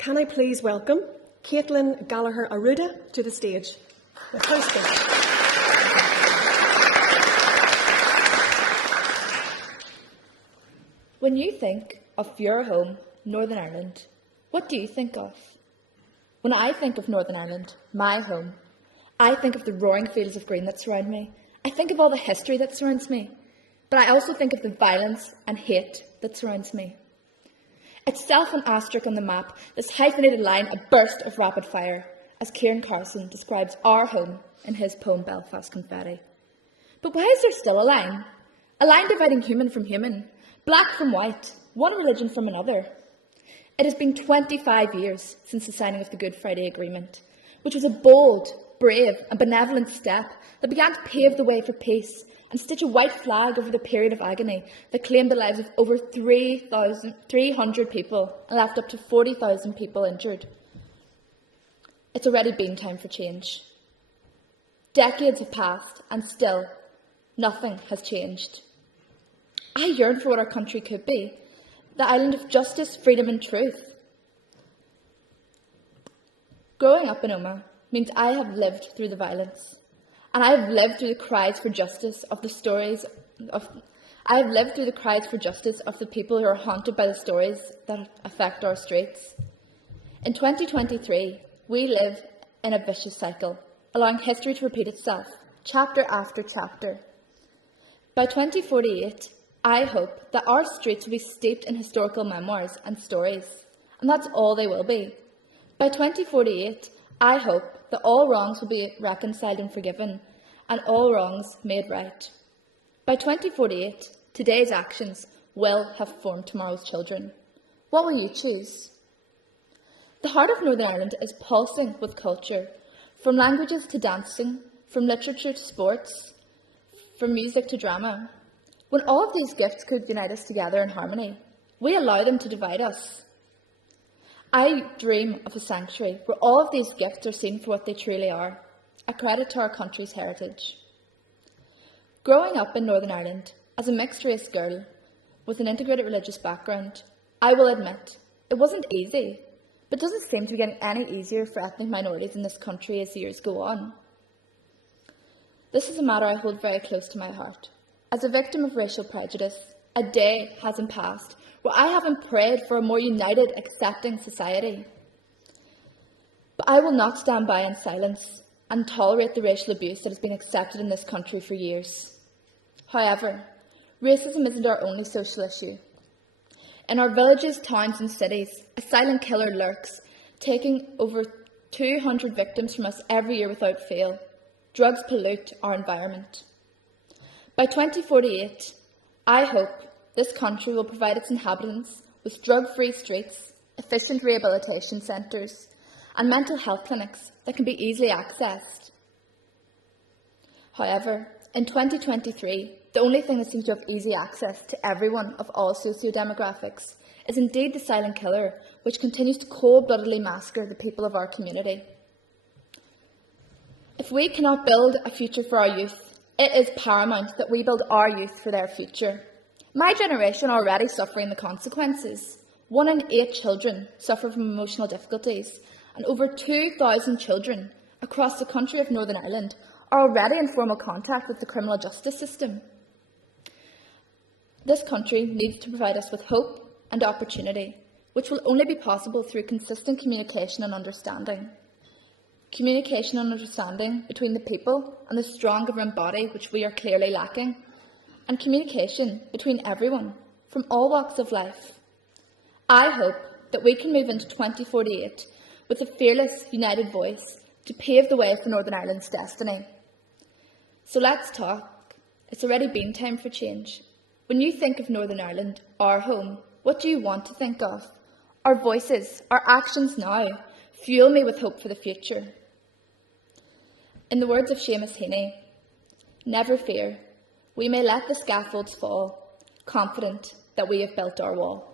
Can I please welcome Gallagher Arruda to the stage with her speech. When you think of your home, Northern Ireland, what do you think of? When I think of Northern Ireland, my home, I think of the roaring fields of green that surround me. I think of all the history that surrounds me. But I also think of the violence and hate that surrounds me. Itself an asterisk on the map, this hyphenated line a burst of rapid fire, as Kieran Carson describes our home in his poem Belfast Confetti. But why is there still a line? A line dividing human from human, black from white, one religion from another. It has been 25 years since the signing of the Good Friday Agreement, which was a bold, brave and benevolent step that began to pave the way for peace and stitch a white flag over the period of agony that claimed the lives of over 300 people and left up to 40,000 people injured. It's already been time for change. Decades have passed and still nothing has changed. I yearn for what our country could be, the island of justice, freedom and truth. Growing up in Omagh means I have lived through the violence. And I have lived through the cries for justice of the people who are haunted by the stories that affect our streets. In 2023, we live in a vicious cycle, allowing history to repeat itself, chapter after chapter. By 2048, I hope that our streets will be steeped in historical memoirs and stories, and that's all they will be. By 2048, I hope that all wrongs will be reconciled and forgiven, and all wrongs made right. By 2048, today's actions will have formed tomorrow's children. What will you choose? The heart of Northern Ireland is pulsing with culture, from languages to dancing, from literature to sports, from music to drama. When all of these gifts could unite us together in harmony, we allow them to divide us. I dream of a sanctuary where all of these gifts are seen for what they truly are, a credit to our country's heritage. Growing up in Northern Ireland as a mixed-race girl with an integrated religious background, I will admit it wasn't easy, but doesn't seem to be getting any easier for ethnic minorities in this country as the years go on. This is a matter I hold very close to my heart. As a victim of racial prejudice, a day hasn't passed where I haven't prayed for a more united, accepting society. But I will not stand by in silence and tolerate the racial abuse that has been accepted in this country for years. However, racism isn't our only social issue. In our villages, towns and cities, a silent killer lurks, taking over 200 victims from us every year without fail. Drugs pollute our environment. By 2048, I hope this country will provide its inhabitants with drug-free streets, efficient rehabilitation centres and mental health clinics that can be easily accessed. However, in 2023, the only thing that seems to have easy access to everyone of all socio-demographics is indeed the silent killer, which continues to cold-bloodedly massacre the people of our community. If we cannot build a future for our youth, it is paramount that we build our youth for their future. My generation are already suffering the consequences. 1 in 8 children suffer from emotional difficulties, and over 2,000 children across the country of Northern Ireland are already in formal contact with the criminal justice system. This country needs to provide us with hope and opportunity, which will only be possible through consistent communication and understanding. Communication and understanding between the people and the strong government body, which we are clearly lacking, and communication between everyone from all walks of life. I hope that we can move into 2048 with a fearless, united voice to pave the way for Northern Ireland's destiny. So let's talk. It's already been time for change. When you think of Northern Ireland, our home, what do you want to think of? Our voices, our actions now, fuel me with hope for the future. In the words of Seamus Heaney, never fear, we may let the scaffolds fall, confident that we have built our wall.